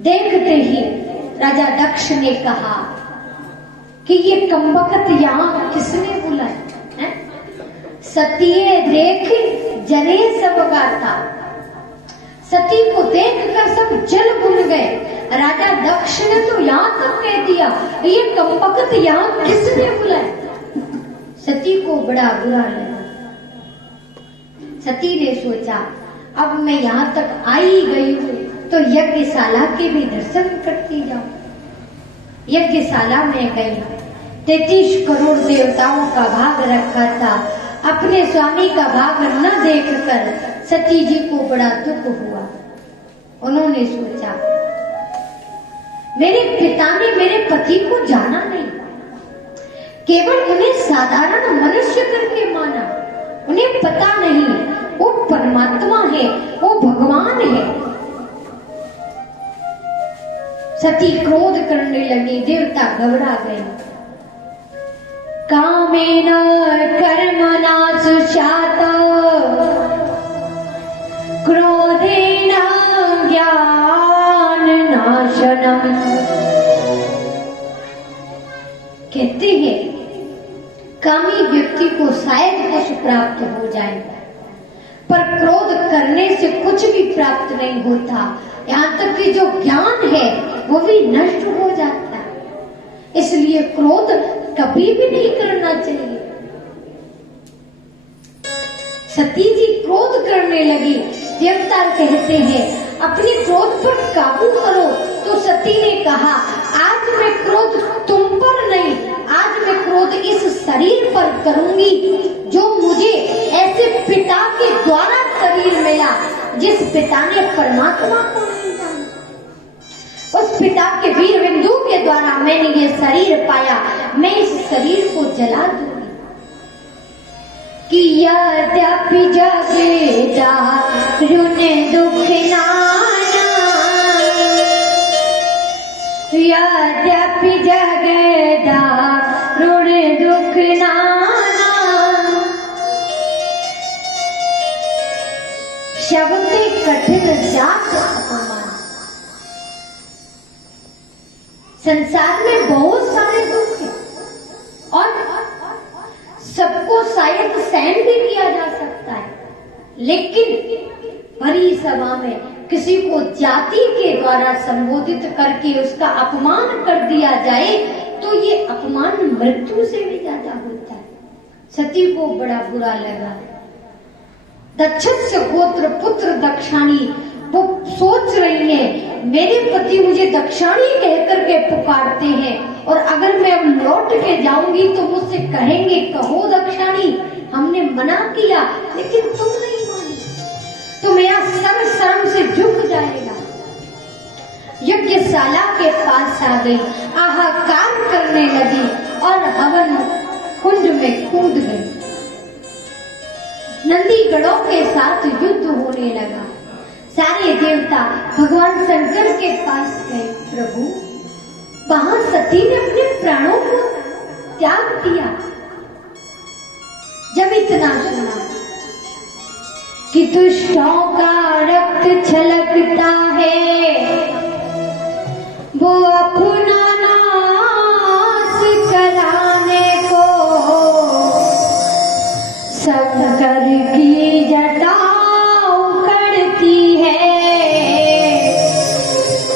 देखते ही राजा दक्ष ने कहा कि ये कमबख्त यहाँ किसने बुलाया है? सतीये देख जरे सब गाता। सती को देखकर सब जल भूल गए। राजा दक्ष ने तो यहाँ तक कह दिया ये कमबख्त यहाँ किसने बुलाया। सती को बड़ा बुरा लगा। सती ने सोचा अब मैं यहाँ तक आई गई हूँ तो यज्ञशाला के भी दर्शन करती जाऊं। यज्ञशाला में गई। 33 करोड़ देवताओं का भाग रखा था। अपने स्वामी का भाग न देखकर सती जी को बड़ा दुख हुआ। उन्होंने सोचा मेरे पिता ने मेरे पति को जाना नहीं, केवल उन्हें साधारण मनुष्य करके माना। उन्हें पता नहीं वो परमात्मा है, वो भगवान है। सती क्रोध करने लगी। देवता घबरा गए। कामेन कर्मणा सुशात क्रोधेन ज्ञान नाशनम। कहते हैं कामी व्यक्ति को शायद कुछ प्राप्त हो जाए, पर क्रोध करने से कुछ भी प्राप्त नहीं होता। यहाँ तक कि जो ज्ञान है वो भी नष्ट हो जाता है। इसलिए क्रोध कभी भी नहीं करना चाहिए। सती जी क्रोध करने लगी। देवता कहते हैं अपने क्रोध पर काबू करो। तो सती ने कहा आज मैं क्रोध तुम पर नहीं, आज मैं क्रोध इस शरीर पर करूंगी जो मुझे ऐसे पिता के द्वारा शरीर मिला जिस पिता ने परमात्मा को नहीं जाना। उस पिता के वीर बिंदु के द्वारा मैंने ये शरीर पाया। मैं इस शरीर को जला दूंगी। कि यद्यपि जगे दारुण दुख नाना, यद्यपि जगे दारुण दुख नाना, शब्द कठिन जात अपमान। संसार में बहुत सारे दुख हैं और सबको शायद सहन भी किया जा सकता है, लेकिन बड़ी सभा में किसी को जाति के द्वारा संबोधित करके उसका अपमान कर दिया जाए तो ये अपमान मृत्यु से भी ज्यादा होता है। सती को बड़ा बुरा लगा। दक्षस्य गोत्र पुत्र दक्षाणी वो सोच रही है मेरे पति मुझे दक्षाणी कहकर के पुकारते हैं और अगर मैं अब लौट के जाऊंगी तो मुझसे कहेंगे कहो दक्षाणी हमने मना किया लेकिन तुम नहीं मानी, तो मेरा सर शर्म से झुक जाएगा। यज्ञशाला के पास आ गई, हाहाकार करने लगी और हवन कुंड में कूद गई। नंदी गणों के साथ युद्ध होने लगा। सारे देवता भगवान शंकर के पास गए। प्रभु वहां सती ने अपने प्राणों को त्याग दिया। जब इतना सुना कि दुष्टों का रक्त छलकता है वो अपना नाश कराने को शंकर की जटा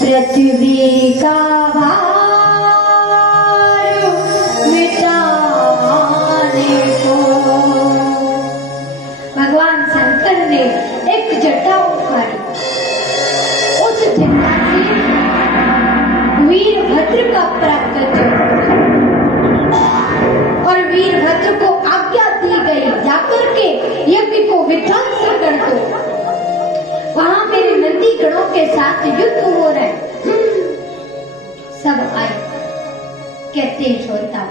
पृथ्वी का भार मिटाने को। भगवान शंकर ने एक जटा उखाड़ी। उस जटा से वीरभद्र का प्राकट्य और वीरभद्र को आज्ञा दी गई जाकर के यज्ञ को विध्वंस कर दो। वहां मेरे नंदी गणों के साथ युद्ध हो रहे। सब आए। कहते श्रोता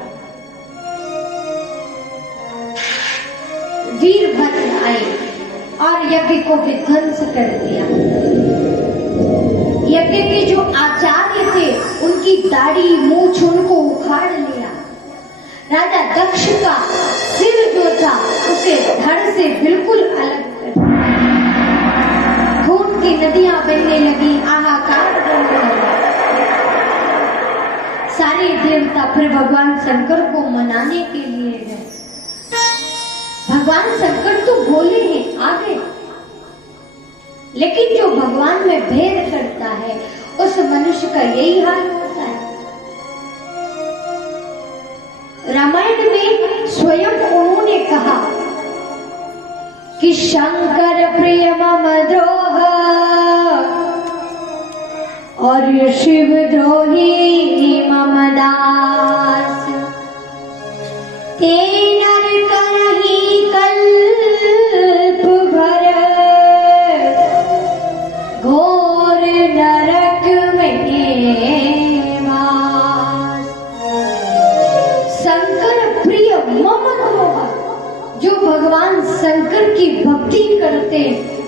वीरभद्र आए और यज्ञ को विध्वंस कर दिया। यज्ञ के जो आचार्य थे उनकी दाढ़ी मूछ उनको उखाड़ लिया। राजा दक्ष का सिर जो था उसे धड़ से बिल्कुल अलग कर दिया। खून की नदियां बहने लगी, हाहाकार करने लगा। सारे देवता फिर भगवान शंकर को मनाने के लिए गए। भगवान शंकर तो बोले हैं आगे, लेकिन जो भगवान में भेद करता है उस मनुष्य का यही हाल होता है। रामायण में स्वयं उन्होंने कहा कि शंकर प्रिय मम द्रोह और शिव द्रोही मम दास, ते नर करहि कल्प भर घोर नरक में वास। शंकर प्रिय मम द्रोह, जो भगवान शंकर की भक्ति करते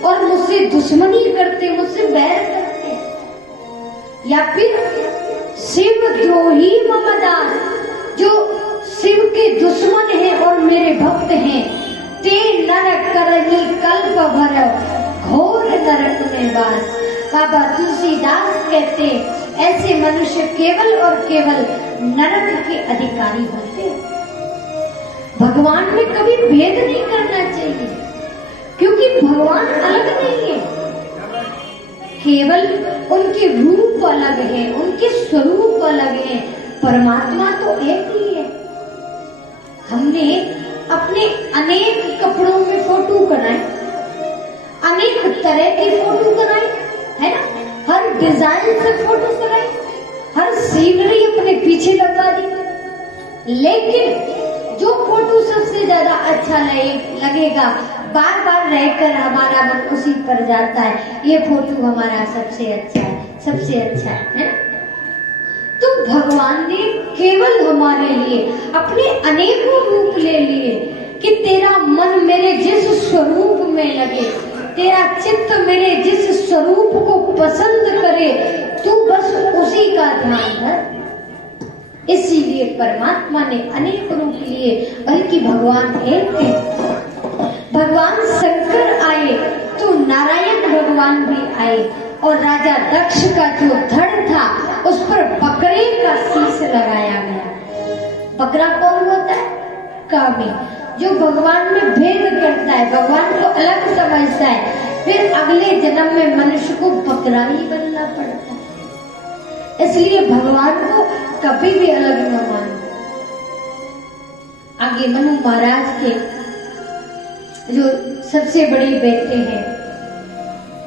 और मुझसे दुश्मनी करते, मुझसे बैर करते, या फिर शिव द्रोही मम दास, जो शिव के दुश्मन हैं और मेरे भक्त हैं, ते नरक करहि कल्प भर घोर नरक में वास। बाबा तुलसीदास कहते ऐसे मनुष्य केवल और केवल नरक के अधिकारी होते हैं। भगवान में कभी भेद नहीं करना चाहिए, क्योंकि भगवान अलग नहीं है, केवल उनके रूप अलग है, उनके स्वरूप अलग है, परमात्मा तो एक ही है। हमने अपने अनेक कपड़ों में फोटो बनाए, अनेक तरह की फोटो बनाई है ना, हर डिजाइन से फोटो बनाई, हर सीनरी अपने पीछे लगवा दी, लेकिन जो फोटो सबसे ज्यादा अच्छा लगेगा, बार बार रहकर हमारा मन उसी पर जाता है, ये फोटो हमारा सबसे अच्छा है, सबसे अच्छा है ना? तो भगवान ने केवल हमारे लिए अपने अनेकों रूप ले लिए कि तेरा मन मेरे जिस स्वरूप में लगे, तेरा चित्त मेरे जिस स्वरूप को पसंद करे, तू बस उसी का ध्यान धर। इसीलिए परमात्मा ने अनेक रूप लिए, बल्कि भगवान एक है। भगवान शंकर आए तो नारायण भगवान भी आए, और राजा दक्ष का जो धड़ था उस पर बकरे का शीश लगाया गया। बकरा कौन होता है? कामी, जो भगवान में भेद करता है, भगवान को अलग समझता है, फिर अगले जन्म में मनुष्य को बकरा ही बनना पड़ता है। इसलिए भगवान को कभी भी अलग न मानो। आगे मनु महाराज के जो सबसे बड़े बेटे हैं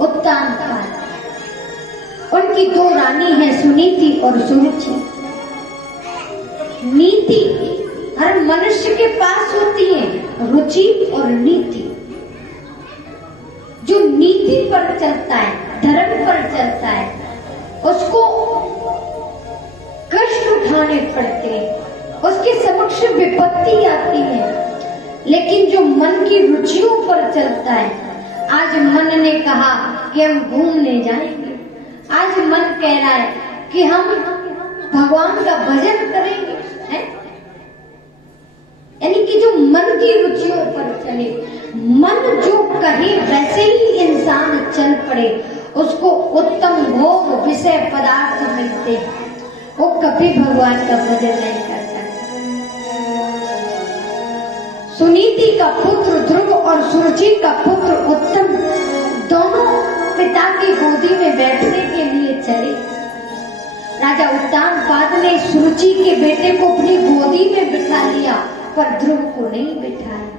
उत्तानपाद, उनकी दो रानी है सुनीति और सुरुचि। नीति हर मनुष्य के पास होती है, रुचि और नीति। जो नीति पर चलता है, धर्म पर चलता है, उसको कष्ट उठाने पड़ते हैं, उसके समक्ष विपत्ति आती है। लेकिन जो मन की रुचियों पर चलता है, आज मन ने कहा कि हम घूमने जाएंगे, आज मन कह रहा है कि हम भगवान का भजन करेंगे, है? यानी कि जो मन की रुचियों पर चले, मन जो कहे वैसे ही इंसान चल पड़े, उसको उत्तम भोग विषय पदार्थ मिलते, वो कभी भगवान का भजन नहीं कर सकता। सुनीति का पुत्र ध्रुव और सुरुचि का पुत्र उत्तम दोनों पिता की गोदी में बैठने के लिए चले। राजा उत्तानपाद ने सुरुचि के बेटे को अपनी गोदी में बिठा लिया, पर ध्रुव को नहीं बिठाया।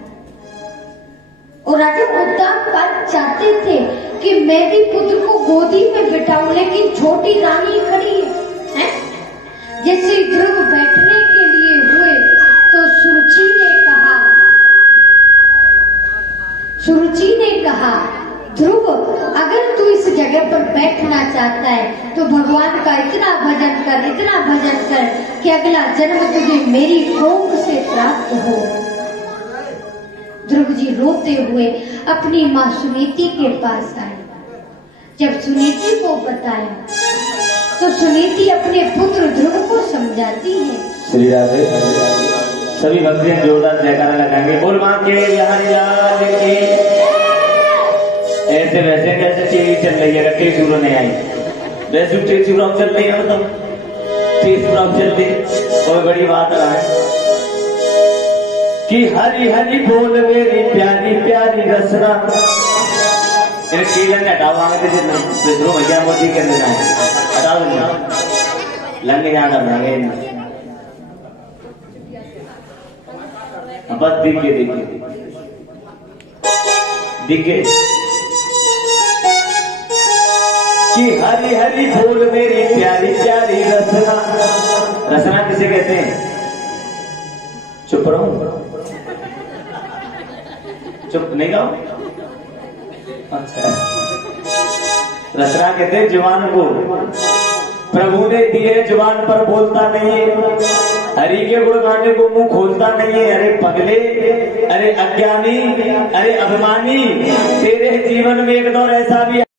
और राजा उत्तानपाद चाहते थे कि मैं भी पुत्र को गोदी में बिठाऊं, लेकिन छोटी रानी खड़ी है। जैसे ध्रुव बैठने के लिए हुए तो सुरुचि ने कहा ध्रुव, अगर तू इस जगह पर बैठना चाहता है तो भगवान का इतना भजन कर कि अगला जन्म तुझे मेरी कोख से प्राप्त हो। ध्रुव जी रोते हुए अपनी माँ सुनीति के पास आए। जब सुनीति को बताया तो सुनीति अपने पुत्र ध्रुव को समझाती है। श्री राधे। सभी भक्तजन जोरदार जयकारा लगाएंगे, बोल मां के बिहारी लाल के। ऐसे वैसे कैसे टीवी चल रही है, अगर टीवी शुरू नहीं आई वैसे टीवी शुरू चल रही है, मतलब स्टेज पर अब चलते कोई बड़ी बात रहा है कि हरी हरी बोल मेरी प्यारी प्यारी रसना कीलन हटाओ आगे भैया मोदी के अंदर आए हटाओ लंगे जाना लंगे बस दिखे कि हरी हरी बोल मेरी प्यारी प्यारी रसना। रसना किसे कहते हैं? चुप रहो, चुप नहीं गाओ। अच्छा, रसना कहते हैं जुबान को। प्रभु ने दिए जुबान पर बोलता नहीं है, हरि के गुण गाने को मुंह खोलता नहीं है। अरे पगले, अरे अज्ञानी, अरे अभिमानी, तेरे जीवन में एक दौर ऐसा भी